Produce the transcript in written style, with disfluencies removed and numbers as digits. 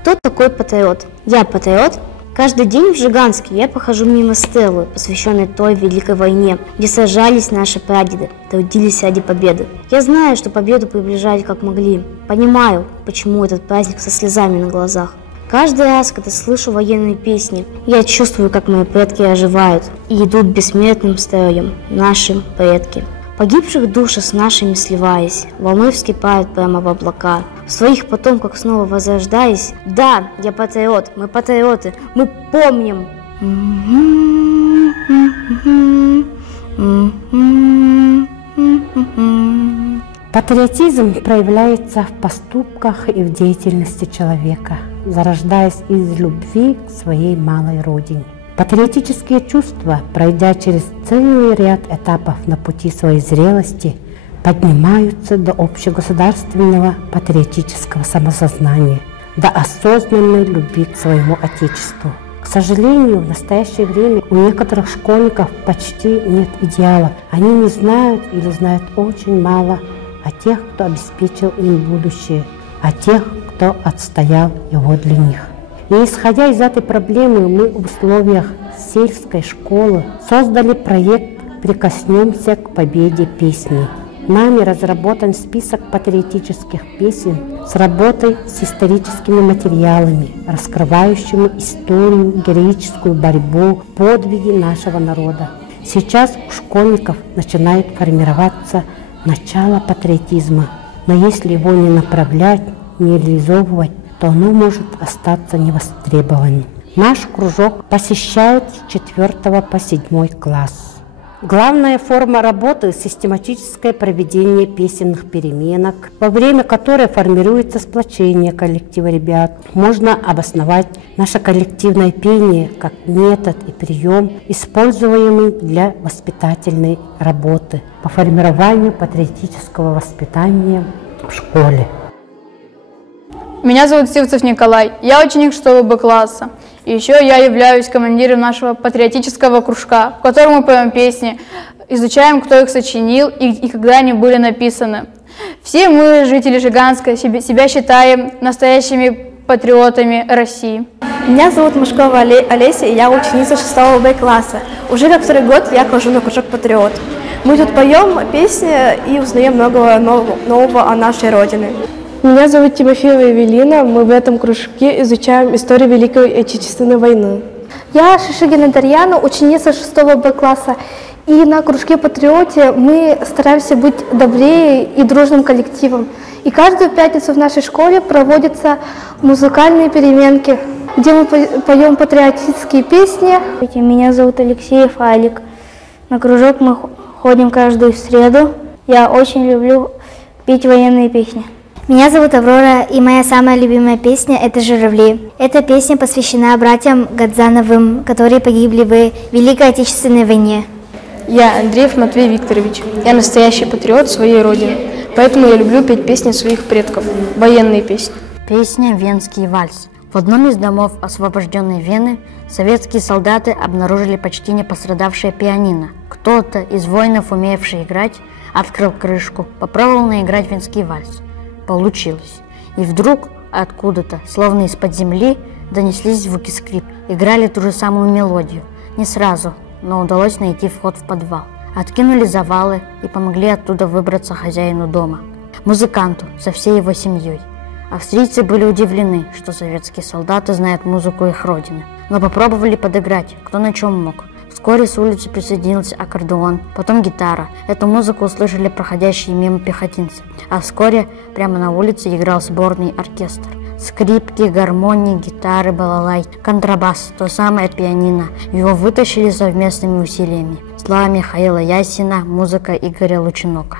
Кто такой патриот? Я патриот? Каждый день в Жиганске я похожу мимо стелы, посвященной той великой войне, где сражались наши прадеды, трудились ради победы. Я знаю, что победу приближать как могли. Понимаю, почему этот праздник со слезами на глазах. Каждый раз, когда слышу военные песни, я чувствую, как мои предки оживают и идут бессмертным строем, наши предки. Погибших души с нашими сливаясь, волной вскипают прямо в облака. В своих потомках снова возрождаясь. Да, я патриот, мы патриоты, мы помним. Патриотизм проявляется в поступках и в деятельности человека, зарождаясь из любви к своей малой родине. Патриотические чувства, пройдя через целый ряд этапов на пути своей зрелости, поднимаются до общегосударственного патриотического самосознания, до осознанной любви к своему Отечеству. К сожалению, в настоящее время у некоторых школьников почти нет идеалов. Они не знают или знают очень мало о тех, кто обеспечил им будущее, о тех, кто отстоял его для них. И исходя из этой проблемы, мы в условиях сельской школы создали проект «Прикоснемся к победе песни». Нами разработан список патриотических песен с работой с историческими материалами, раскрывающими историю, героическую борьбу, подвиги нашего народа. Сейчас у школьников начинает формироваться начало патриотизма, но если его не направлять, не реализовывать, то оно может остаться невостребованным. Наш кружок посещают с 4 по 7 класс. Главная форма работы – систематическое проведение песенных переменок, во время которой формируется сплочение коллектива ребят. Можно обосновать наше коллективное пение как метод и прием, используемый для воспитательной работы по формированию патриотического воспитания в школе. Меня зовут Сивцев Николай, я ученик 6 Б класса. И еще я являюсь командиром нашего патриотического кружка, в котором мы поем песни, изучаем, кто их сочинил и когда они были написаны. Все мы, жители Жиганска, себя считаем настоящими патриотами России. Меня зовут Машкова Олеся, и я ученица 6 Б класса. Уже как второй год я хожу на кружок «Патриот». Мы тут поем песни и узнаем много нового о нашей Родине. Меня зовут Тимофеева Эвелина, мы в этом кружке изучаем историю Великой Отечественной войны. Я Шишигина Дарьяна, ученица 6 Б класса, и на кружке «Патриоте» мы стараемся быть добрее и дружным коллективом. И каждую пятницу в нашей школе проводятся музыкальные переменки, где мы поем патриотические песни. Меня зовут Алексеев Алик. На кружок мы ходим каждую среду. Я очень люблю петь военные песни. Меня зовут Аврора, и моя самая любимая песня – это «Журавли». Эта песня посвящена братьям Гадзановым, которые погибли в Великой Отечественной войне. Я Андреев Матвей Викторович. Я настоящий патриот своей родины, поэтому я люблю петь песни своих предков, военные песни. Песня «Венский вальс». В одном из домов освобожденной Вены советские солдаты обнаружили почти не пострадавшее пианино. Кто-то из воинов, умевший играть, открыл крышку, попробовал наиграть «Венский вальс». Получилось. И вдруг откуда-то, словно из-под земли, донеслись звуки скрип. Играли ту же самую мелодию. Не сразу, но удалось найти вход в подвал. Откинули завалы и помогли оттуда выбраться хозяину дома, музыканту со всей его семьей. Австрийцы были удивлены, что советские солдаты знают музыку их родины, но попробовали подыграть, кто на чем мог. Вскоре с улицы присоединился аккордеон, потом гитара. Эту музыку услышали проходящие мимо пехотинцы. А вскоре прямо на улице играл сборный оркестр. Скрипки, гармонии, гитары, балалай, контрабас, то самое пианино. Его вытащили совместными усилиями. Слова Михаила Ясина, музыка Игоря Лучинока.